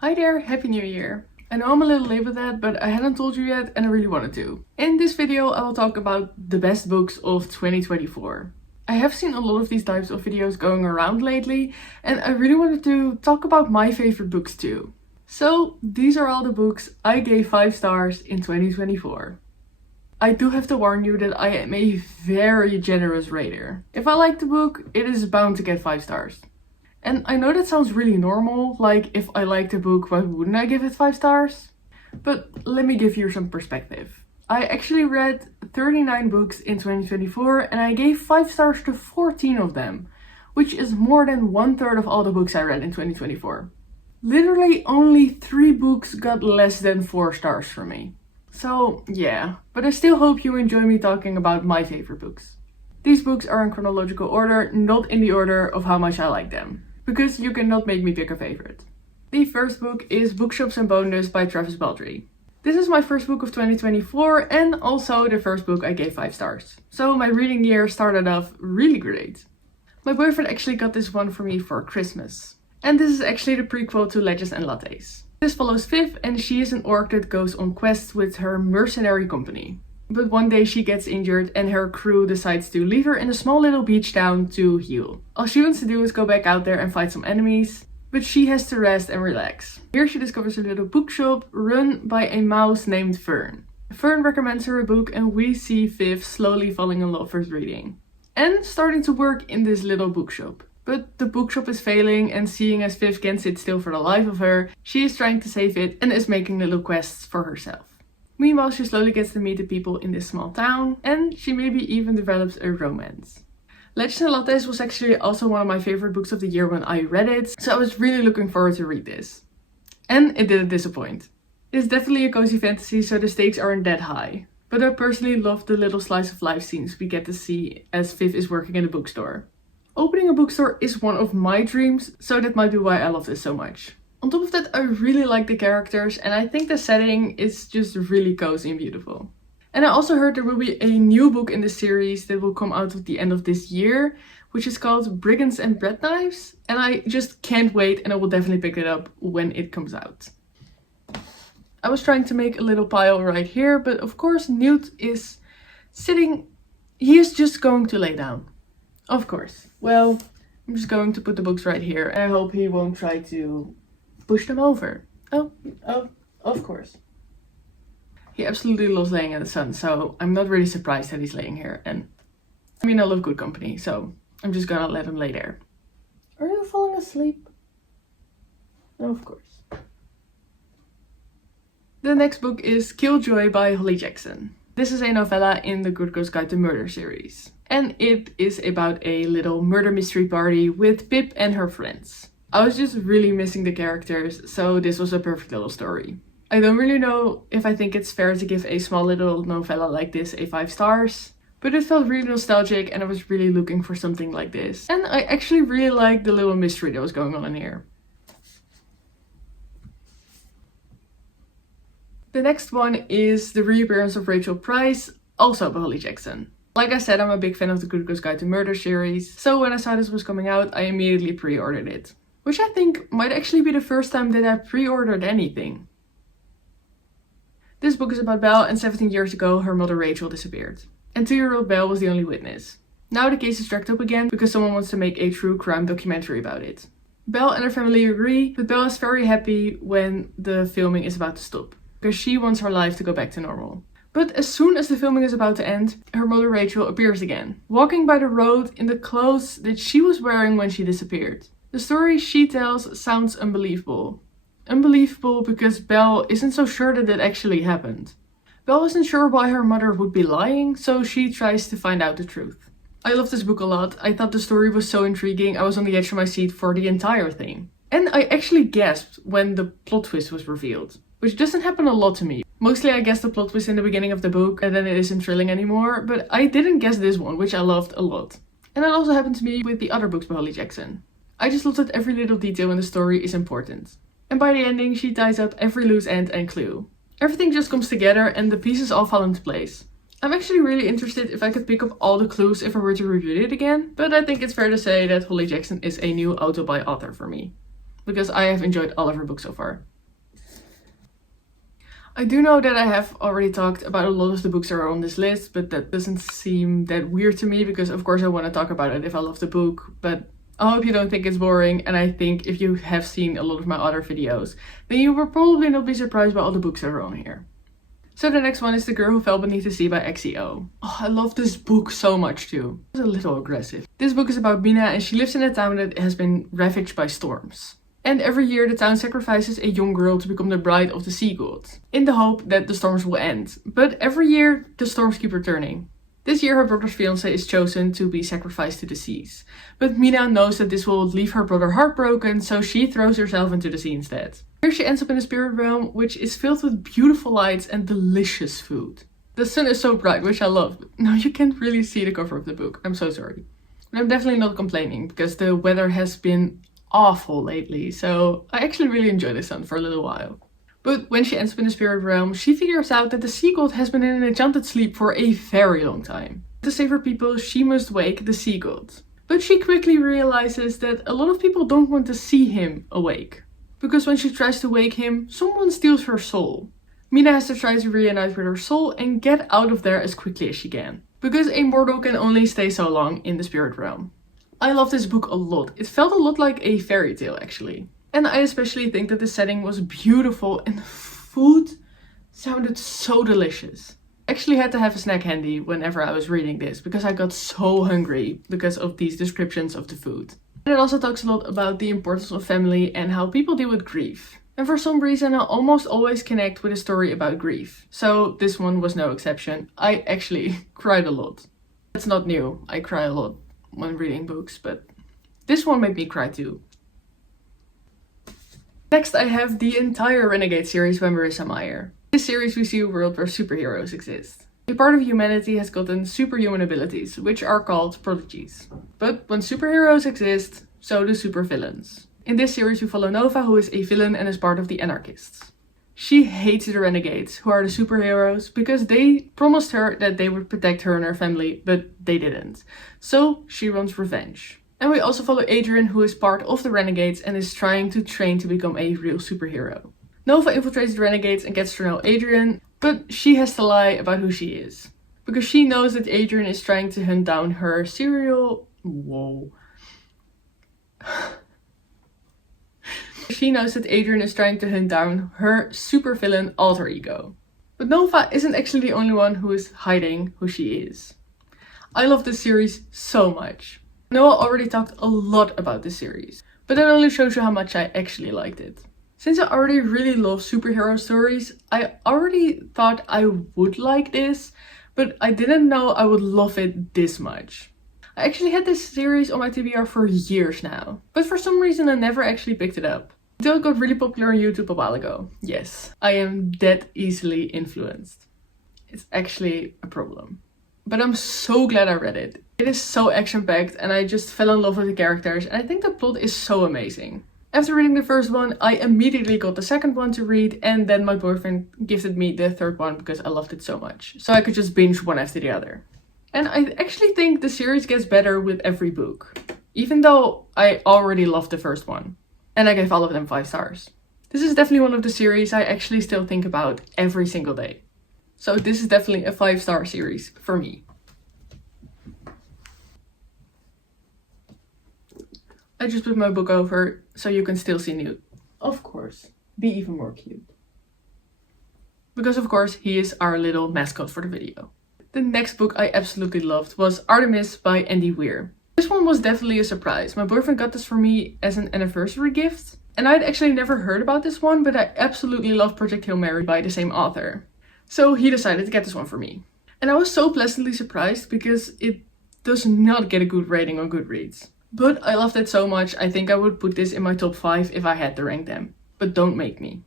Hi there, Happy New Year! I know I'm a little late with that, but I hadn't told you yet and I really wanted to. In this video I will talk about the best books of 2024. I have seen a lot of these types of videos going around lately and I really wanted to talk about my favorite books too. So these are all the books I gave 5 stars in 2024. I do have to warn you that I am a very generous rater. If I like the book, it is bound to get 5 stars. And I know that sounds really normal, like if I liked a book, why wouldn't I give it 5 stars? But let me give you some perspective. I actually read 39 books in 2024 and I gave 5 stars to 14 of them, which is more than 1/3 of all the books I read in 2024. Literally only 3 books got less than 4 stars from me. So yeah, but I still hope you enjoy me talking about my favorite books. These books are in chronological order, not in the order of how much I like them, because you cannot make me pick a favorite. The first book is Bookshops and Bonus by Travis Baldree. This is my first book of 2024 and also the first book I gave 5 stars. So my reading year started off really great. My boyfriend actually got this one for me for Christmas. And this is actually the prequel to Legends and Lattes. This follows Viv and she is an orc that goes on quests with her mercenary company. But one day she gets injured and her crew decides to leave her in a small little beach town to heal. All she wants to do is go back out there and fight some enemies, but she has to rest and relax. Here she discovers a little bookshop run by a mouse named Fern. Fern recommends her a book and we see Viv slowly falling in love with reading. And starting to work in this little bookshop. But the bookshop is failing and seeing as Viv can't sit still for the life of her, she is trying to save it and is making little quests for herself. Meanwhile, she slowly gets to meet the people in this small town and she maybe even develops a romance. Legends and Lattes was actually also one of my favorite books of the year when I read it, so I was really looking forward to read this. And it didn't disappoint. It's definitely a cozy fantasy, so the stakes aren't that high. But I personally love the little slice of life scenes we get to see as Viv is working in a bookstore. Opening a bookstore is one of my dreams, so that might be why I love this so much. On top of that, I really like the characters and I think the setting is just really cozy and beautiful. And I also heard there will be a new book in the series that will come out at the end of this year, which is called Brigands and Bread Knives. And I just can't wait and I will definitely pick it up when it comes out. I was trying to make a little pile right here, but of course Newt is sitting, he is just going to lay down. Of course. Well, I'm just going to put the books right here and I hope he won't try to push them over. Oh, of course. He absolutely loves laying in the sun, so I'm not really surprised that he's laying here. And I mean, I love good company, so I'm just gonna let him lay there. Are you falling asleep? No, of course. The next book is Killjoy by Holly Jackson. This is a novella in the Good Girl's Guide to Murder series. And it is about a little murder mystery party with Pip and her friends. I was just really missing the characters, so this was a perfect little story. I don't really know if I think it's fair to give a small little novella like this a 5 stars, but it felt really nostalgic and I was really looking for something like this. And I actually really liked the little mystery that was going on in here. The next one is the reappearance of Rachel Price, also by Holly Jackson. Like I said, I'm a big fan of the Good Girl's Guide to Murder series, so when I saw this was coming out, I immediately pre-ordered it. Which I think might actually be the first time that I pre-ordered anything. This book is about Belle and 17 years ago her mother Rachel disappeared. And 2-year-old Belle was the only witness. Now the case is dragged up again because someone wants to make a true crime documentary about it. Belle and her family agree, but Belle is very happy when the filming is about to stop. Because she wants her life to go back to normal. But as soon as the filming is about to end, her mother Rachel appears again. Walking by the road in the clothes that she was wearing when she disappeared. The story she tells sounds unbelievable. Unbelievable because Belle isn't so sure that it actually happened. Belle isn't sure why her mother would be lying, so she tries to find out the truth. I love this book a lot. I thought the story was so intriguing, I was on the edge of my seat for the entire thing. And I actually gasped when the plot twist was revealed, which doesn't happen a lot to me. Mostly I guess the plot twist in the beginning of the book and then it isn't thrilling anymore, but I didn't guess this one, which I loved a lot. And that also happened to me with the other books by Holly Jackson. I just love that every little detail in the story is important. And by the ending, she ties up every loose end and clue. Everything just comes together and the pieces all fall into place. I'm actually really interested if I could pick up all the clues if I were to review it again, but I think it's fair to say that Holly Jackson is a new auto-buy author for me. because I have enjoyed all of her books so far. I do know that I have already talked about a lot of the books that are on this list, but that doesn't seem that weird to me because of course I want to talk about it if I love the book, but I hope you don't think it's boring, and I think if you have seen a lot of my other videos, then you will probably not be surprised by all the books that are on here. So the next one is The Girl Who Fell Beneath the Sea by XEO. Oh, I love this book so much too. It's a little aggressive. This book is about Mina, and she lives in a town that has been ravaged by storms. And every year the town sacrifices a young girl to become the bride of the sea god, in the hope that the storms will end. But every year the storms keep returning. This year her brother's fiancé is chosen to be sacrificed to the seas. But Mina knows that this will leave her brother heartbroken, so she throws herself into the sea instead. Here she ends up in the spirit realm, which is filled with beautiful lights and delicious food. The sun is so bright, which I love. Now you can't really see the cover of the book, I'm so sorry. But I'm definitely not complaining, because the weather has been awful lately, so I actually really enjoy the sun for a little while. But when she ends up in the spirit realm, she figures out that the sea god has been in an enchanted sleep for a very long time. To save her people, she must wake the sea god. But she quickly realizes that a lot of people don't want to see him awake. Because when she tries to wake him, someone steals her soul. Mina has to try to reunite with her soul and get out of there as quickly as she can. Because a mortal can only stay so long in the spirit realm. I love this book a lot. It felt a lot like a fairy tale actually. And I especially think that the setting was beautiful and the food sounded so delicious. I actually had to have a snack handy whenever I was reading this because I got so hungry because of these descriptions of the food. And it also talks a lot about the importance of family and how people deal with grief. And for some reason I almost always connect with a story about grief. So this one was no exception. I actually cried a lot. It's not new. I cry a lot when reading books, but this one made me cry too. Next I have the entire Renegade series by Marissa Meyer. In this series we see a world where superheroes exist. A part of humanity has gotten superhuman abilities, which are called prodigies. But when superheroes exist, so do supervillains. In this series we follow Nova, who is a villain and is part of the anarchists. She hates the Renegades, who are the superheroes, because they promised her that they would protect her and her family, but they didn't. So she wants revenge. And we also follow Adrian, who is part of the Renegades and is trying to train to become a real superhero. Nova infiltrates the Renegades and gets to know Adrian, but she has to lie about who she is. Because she knows that Adrian is trying to hunt down her She knows that Adrian is trying to hunt down her supervillain alter ego. But Nova isn't actually the only one who is hiding who she is. I love this series so much. Noah already talked a lot about this series, but that only shows you how much I actually liked it. Since I already really love superhero stories, I already thought I would like this, but I didn't know I would love it this much. I actually had this series on my TBR for years now, but for some reason I never actually picked it up. Until it got really popular on YouTube a while ago. Yes, I am that easily influenced. It's actually a problem. But I'm so glad I read it. It is so action-packed and I just fell in love with the characters and I think the plot is so amazing. After reading the first one, I immediately got the second one to read and then my boyfriend gifted me the third one because I loved it so much. So I could just binge one after the other. And I actually think the series gets better with every book. Even though I already loved the first one. And I gave all of them 5 stars. This is definitely one of the series I actually still think about every single day. So this is definitely a 5-star series for me. I just put my book over so you can still see Newt. Of course, be even more cute. Because of course he is our little mascot for the video. The next book I absolutely loved was Artemis by Andy Weir. This one was definitely a surprise. My boyfriend got this for me as an anniversary gift. And I'd actually never heard about this one, but I absolutely love Project Hail Mary by the same author. So he decided to get this one for me. And I was so pleasantly surprised because it does not get a good rating on Goodreads. But I loved it so much, I think I would put this in my top 5 if I had to rank them. But don't make me.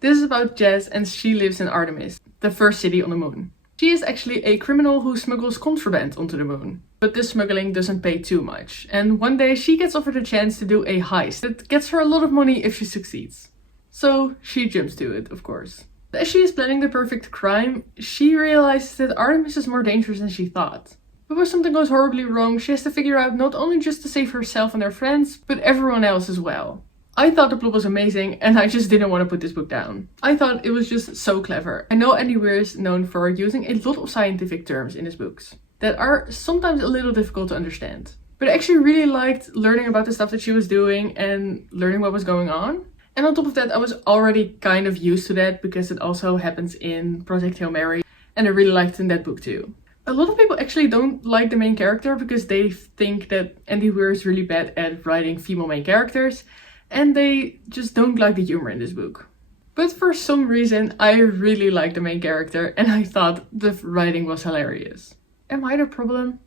This is about Jess and she lives in Artemis, the first city on the moon. She is actually a criminal who smuggles contraband onto the moon. But this smuggling doesn't pay too much. And one day she gets offered a chance to do a heist that gets her a lot of money if she succeeds. So she jumps to it, of course. As she is planning the perfect crime, she realizes that Artemis is more dangerous than she thought. But when something goes horribly wrong, she has to figure out not only just to save herself and her friends, but everyone else as well. I thought the plot was amazing and I just didn't want to put this book down. I thought it was just so clever. I know Andy Weir is known for using a lot of scientific terms in his books that are sometimes a little difficult to understand. But I actually really liked learning about the stuff that she was doing and learning what was going on. And on top of that, I was already kind of used to that because it also happens in Project Hail Mary. And I really liked it in that book too. A lot of people actually don't like the main character because they think that Andy Weir is really bad at writing female main characters. And they just don't like the humor in this book. But for some reason, I really liked the main character and I thought the writing was hilarious. Am I the problem?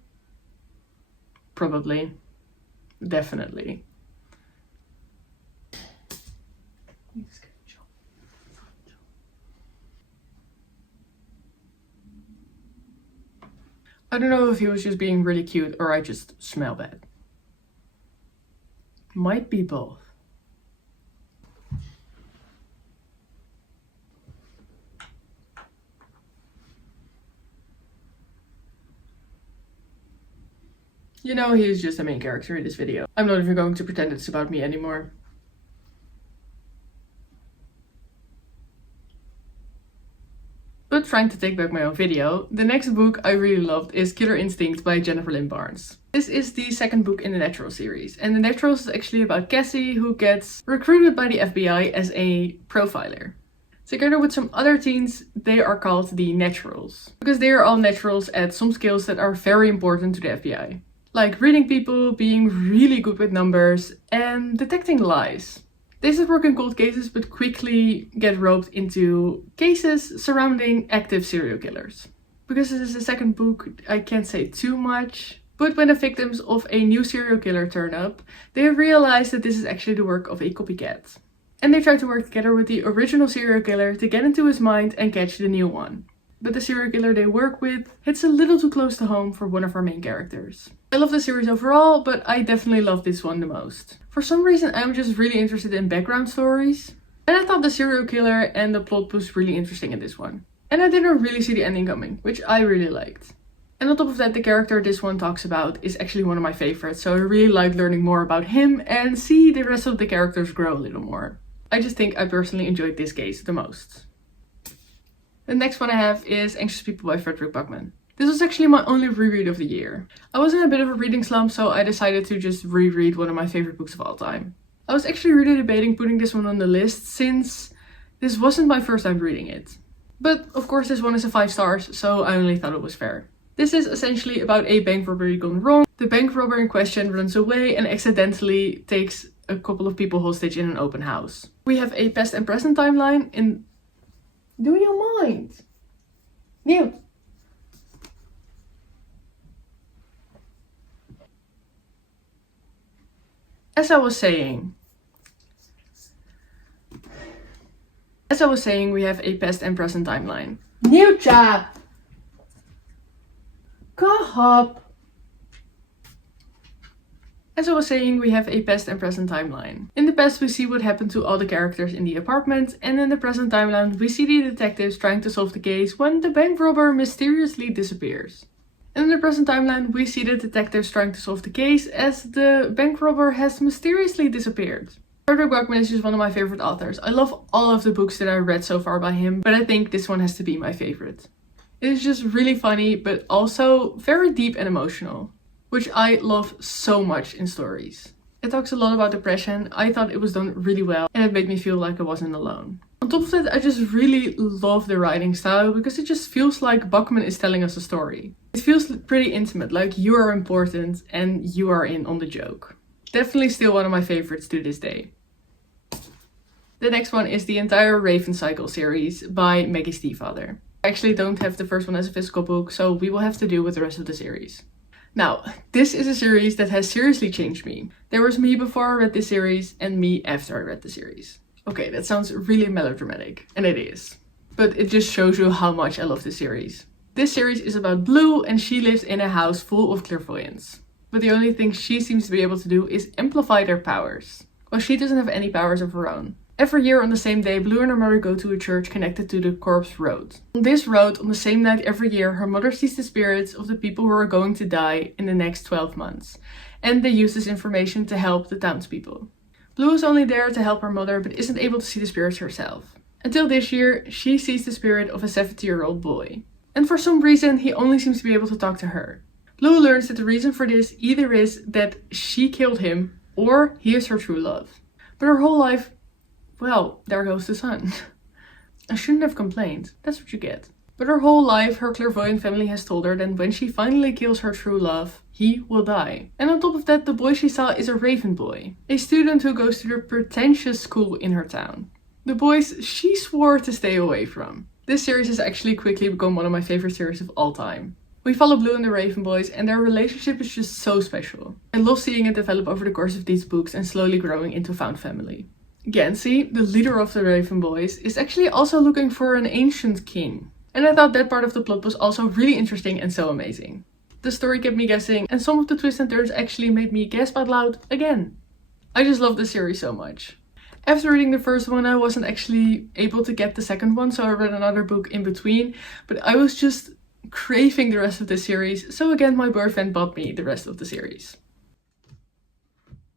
Probably. Definitely. I don't know if he was just being really cute or I just smell bad. Might be both. You know, he is just a main character in this video. I'm not even going to pretend it's about me anymore. But trying to take back my own video, the next book I really loved is Killer Instinct by Jennifer Lynn Barnes. This is the second book in the Naturals series, and the Naturals is actually about Cassie, who gets recruited by the FBI as a profiler. Together with some other teens, they are called the Naturals, because they are all naturals at some skills that are very important to the FBI. Like reading people, being really good with numbers, and detecting lies. They start working cold cases but quickly get roped into cases surrounding active serial killers. Because this is the second book, I can't say too much. But when the victims of a new serial killer turn up, they realize that this is actually the work of a copycat. And they try to work together with the original serial killer to get into his mind and catch the new one. But the serial killer they work with hits a little too close to home for one of our main characters. I love the series overall, but I definitely love this one the most. For some reason I'm just really interested in background stories. And I thought the serial killer and the plot was really interesting in this one. And I didn't really see the ending coming, which I really liked. And on top of that, the character this one talks about is actually one of my favorites, so I really like learning more about him and see the rest of the characters grow a little more. I just think I personally enjoyed this case the most. The next one I have is Anxious People by Frederick Buckman. This was actually my only reread of the year. I was in a bit of a reading slump, so I decided to just reread one of my favorite books of all time. I was actually really debating putting this one on the list since this wasn't my first time reading it. But of course this one is a 5 stars, so I only thought it was fair. This is essentially about a bank robbery gone wrong. The bank robber in question runs away and accidentally takes a couple of people hostage in an open house. We have a past and present timeline in... Do you mind? Newt. As I was saying, we have a past and present timeline. Newt, chat! Kom up! As I was saying, we have a past and present timeline. In the past we see what happened to all the characters in the apartment, and in the present timeline we see the detectives trying to solve the case when the bank robber mysteriously disappears. And in the present timeline we see the detectives trying to solve the case as the bank robber has mysteriously disappeared. Frederick Buckman is just one of my favorite authors. I love all of the books that I read so far by him, but I think this one has to be my favorite. It is just really funny, but also very deep and emotional, which I love so much in stories. It talks a lot about depression. I thought it was done really well and it made me feel like I wasn't alone. On top of that, I just really love the writing style because it just feels like Buckman is telling us a story. It feels pretty intimate, like you are important and you are in on the joke. Definitely still one of my favorites to this day. The next one is the entire Raven Cycle series by Maggie Stiefvater. I actually don't have the first one as a physical book, so we will have to do with the rest of the series. Now, this is a series that has seriously changed me. There was me before I read this series and me after I read the series. Okay, that sounds really melodramatic, and it is. But it just shows you how much I love this series. This series is about Blue and she lives in a house full of clairvoyants. But the only thing she seems to be able to do is amplify their powers. Well, she doesn't have any powers of her own. Every year on the same day, Blue and her mother go to a church connected to the Corpse Road. On this road, on the same night every year, her mother sees the spirits of the people who are going to die in the next 12 months. And they use this information to help the townspeople. Blue is only there to help her mother but isn't able to see the spirits herself. Until this year, she sees the spirit of a 70-year-old boy. And for some reason, he only seems to be able to talk to her. Blue learns that the reason for this either is that she killed him or he is her true love. But her whole life, well, there goes the sun. I shouldn't have complained, that's what you get. But her whole life, her clairvoyant family has told her that when she finally kills her true love, he will die. And on top of that, the boy she saw is a Raven boy, a student who goes to the pretentious school in her town. The boys she swore to stay away from. This series has actually quickly become one of my favorite series of all time. We follow Blue and the Raven boys and their relationship is just so special. I love seeing it develop over the course of these books and slowly growing into found family. Gansey, the leader of the Raven boys, is actually also looking for an ancient king. And I thought that part of the plot was also really interesting and so amazing. The story kept me guessing and some of the twists and turns actually made me gasp out loud again. I just love this series so much. After reading the first one, I wasn't actually able to get the second one, so I read another book in between, but I was just craving the rest of the series, so again my boyfriend bought me the rest of the series.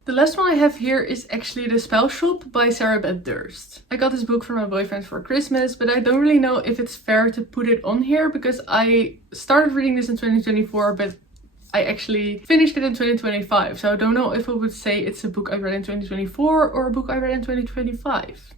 The last one I have here is actually The Spell Shop by Sarah Beth Durst. I got this book from my boyfriend for Christmas, but I don't really know if it's fair to put it on here because I started reading this in 2024, but I actually finished it in 2025, so I don't know if I would say it's a book I read in 2024 or a book I read in 2025.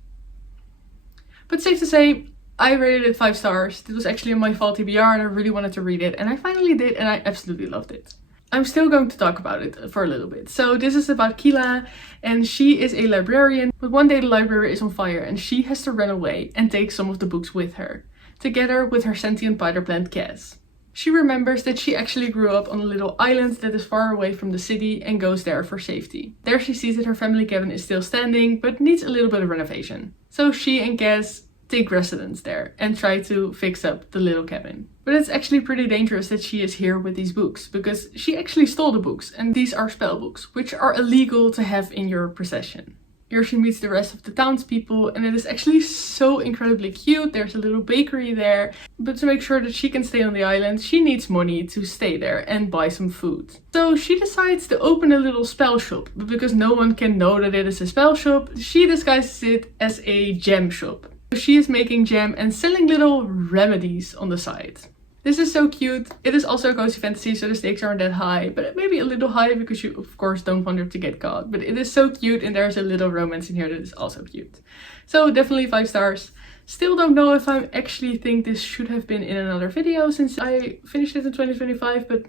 But safe to say, I rated it 5 stars. This was actually on my fall TBR and I really wanted to read it and I finally did and I absolutely loved it. I'm still going to talk about it for a little bit. So this is about Kila and she is a librarian, but one day the library is on fire and she has to run away and take some of the books with her, together with her sentient spider plant Kaz. She remembers that she actually grew up on a little island that is far away from the city and goes there for safety. There she sees that her family cabin is still standing but needs a little bit of renovation. So she and Kaz take residence there and try to fix up the little cabin. But it's actually pretty dangerous that she is here with these books because she actually stole the books and these are spell books which are illegal to have in your possession. Here she meets the rest of the townspeople and it is actually so incredibly cute. There's a little bakery there, but to make sure that she can stay on the island, she needs money to stay there and buy some food. So she decides to open a little spell shop, but because no one can know that it is a spell shop, she disguises it as a gem shop. So she is making jam and selling little remedies on the side. This is so cute. It is also a cozy fantasy, so the stakes aren't that high, but maybe a little high because you of course don't want her to get caught. But it is so cute and there's a little romance in here that is also cute. So definitely 5 stars. Still don't know if I actually think this should have been in another video since I finished it in 2025, but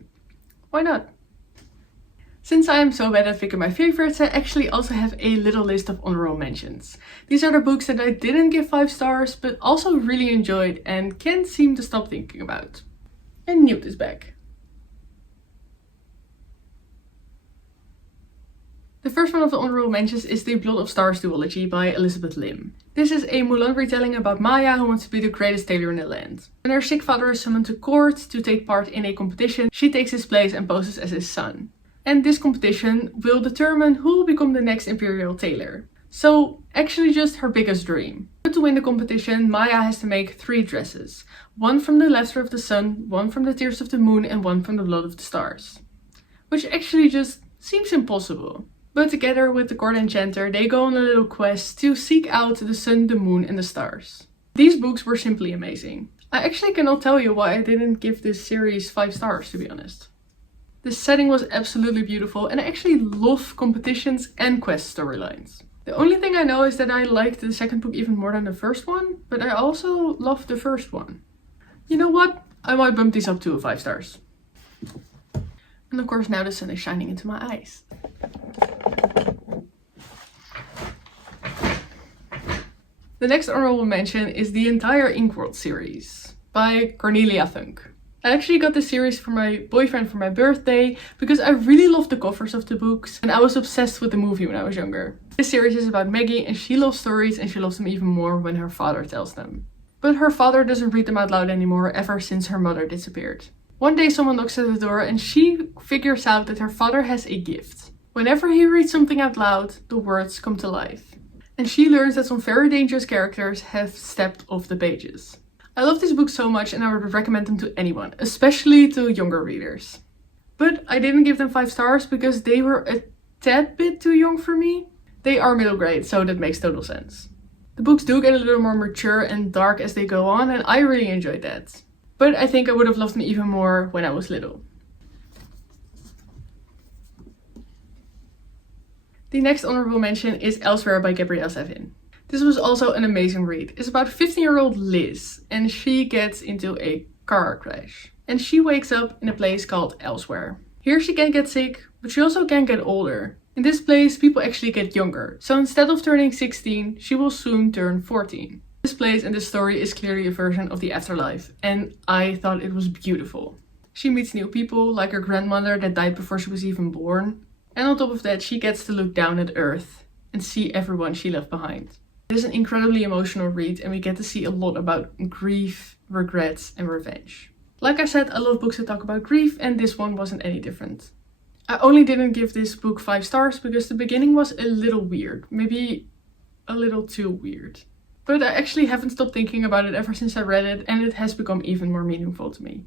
why not? Since I am so bad at picking my favorites, I actually also have a little list of honorable mentions. These are the books that I didn't give 5 stars, but also really enjoyed and can't seem to stop thinking about. And Newt is back. The first one of the honorable mentions is the Blood of Stars duology by Elizabeth Lim. This is a Mulan retelling about Maya who wants to be the greatest tailor in the land. When her sick father is summoned to court to take part in a competition, she takes his place and poses as his son. And this competition will determine who will become the next imperial tailor. So actually just her biggest dream. But to win the competition, Maya has to make 3 dresses. One from the laughter of the sun, one from the tears of the moon and one from the blood of the stars. Which actually just seems impossible. But together with the court enchanter, they go on a little quest to seek out the sun, the moon and the stars. These books were simply amazing. I actually cannot tell you why I didn't give this series 5 stars, to be honest. The setting was absolutely beautiful and I actually love competitions and quest storylines. The only thing I know is that I liked the second book even more than the first one, but I also loved the first one. You know what? I might bump these up to 5 stars. And of course now the sun is shining into my eyes. The next honorable mention is the entire Inkworld series by Cornelia Funk. I actually got this series for my boyfriend for my birthday because I really loved the covers of the books and I was obsessed with the movie when I was younger. This series is about Maggie and she loves stories and she loves them even more when her father tells them. But her father doesn't read them out loud anymore ever since her mother disappeared. One day someone knocks at the door and she figures out that her father has a gift. Whenever he reads something out loud, the words come to life. And she learns that some very dangerous characters have stepped off the pages. I love this book so much and I would recommend them to anyone, especially to younger readers. But I didn't give them 5 stars because they were a tad bit too young for me. They are middle grade, so that makes total sense. The books do get a little more mature and dark as they go on, and I really enjoyed that. But I think I would have loved them even more when I was little. The next honorable mention is Elsewhere by Gabrielle Zevin. This was also an amazing read. It's about 15-year-old Liz, and she gets into a car crash. And she wakes up in a place called Elsewhere. Here she can get sick, but she also can get older. In this place, people actually get younger. So instead of turning 16, she will soon turn 14. This place and this story is clearly a version of the afterlife, and I thought it was beautiful. She meets new people, like her grandmother that died before she was even born. And on top of that, she gets to look down at Earth and see everyone she left behind. It is an incredibly emotional read, and we get to see a lot about grief, regrets, and revenge. Like I said, I love books that talk about grief, and this one wasn't any different. I only didn't give this book 5 stars because the beginning was a little weird, maybe a little too weird. But I actually haven't stopped thinking about it ever since I read it, and it has become even more meaningful to me.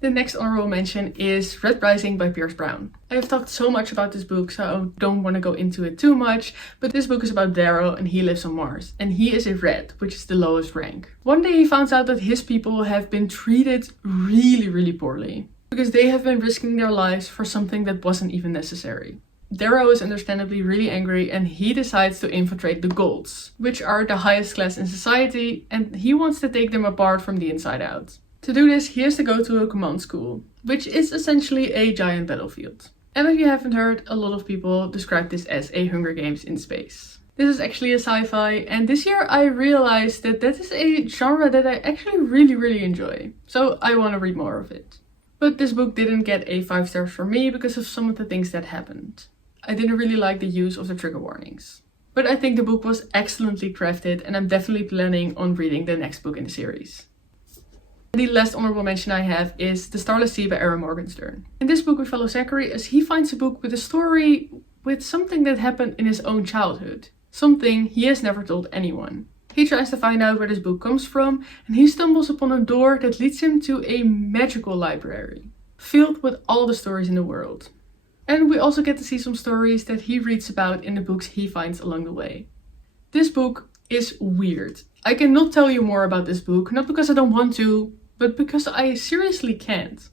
The next honorable mention is Red Rising by Pierce Brown. I have talked so much about this book, so I don't want to go into it too much, but this book is about Darrow and he lives on Mars, and he is a red, which is the lowest rank. One day he finds out that his people have been treated really poorly, because they have been risking their lives for something that wasn't even necessary. Darrow is understandably really angry, and he decides to infiltrate the Golds, which are the highest class in society, and he wants to take them apart from the inside out. To do this, he has to go to a command school, which is essentially a giant battlefield. And if you haven't heard, a lot of people describe this as a Hunger Games in space. This is actually a sci-fi, and this year I realized that that is a genre that I actually really enjoy. So I want to read more of it. But this book didn't get a 5 stars from me because of some of the things that happened. I didn't really like the use of the trigger warnings. But I think the book was excellently crafted, and I'm definitely planning on reading the next book in the series. The last honorable mention I have is The Starless Sea by Erin Morgenstern. In this book we follow Zachary as he finds a book with a story with something that happened in his own childhood. Something he has never told anyone. He tries to find out where this book comes from, and he stumbles upon a door that leads him to a magical library, filled with all the stories in the world. And we also get to see some stories that he reads about in the books he finds along the way. This book is weird. I cannot tell you more about this book, not because I don't want to, but because I seriously can't.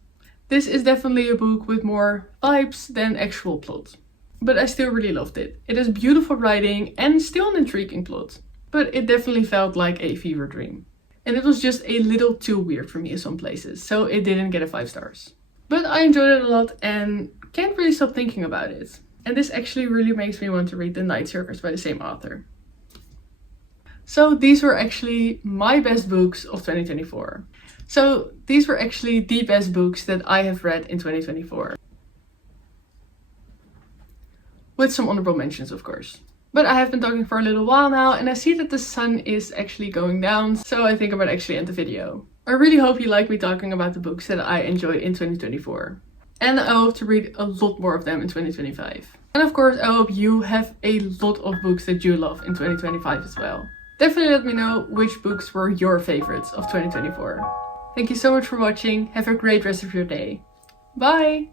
This is definitely a book with more vibes than actual plot. But I still really loved it. It is beautiful writing and still an intriguing plot. But it definitely felt like a fever dream. And it was just a little too weird for me in some places, so it didn't get a 5 stars. But I enjoyed it a lot and can't really stop thinking about it. And this actually really makes me want to read The Night Circus by the same author. So these were actually my best books of 2024. So these were actually the best books that I have read in 2024. With some honorable mentions, of course. But I have been talking for a little while now, and I see that the sun is actually going down, so I think I might actually end the video. I really hope you like me talking about the books that I enjoyed in 2024. And I hope to read a lot more of them in 2025. And of course, I hope you have a lot of books that you love in 2025 as well. Definitely let me know which books were your favorites of 2024. Thank you so much for watching. Have a great rest of your day. Bye!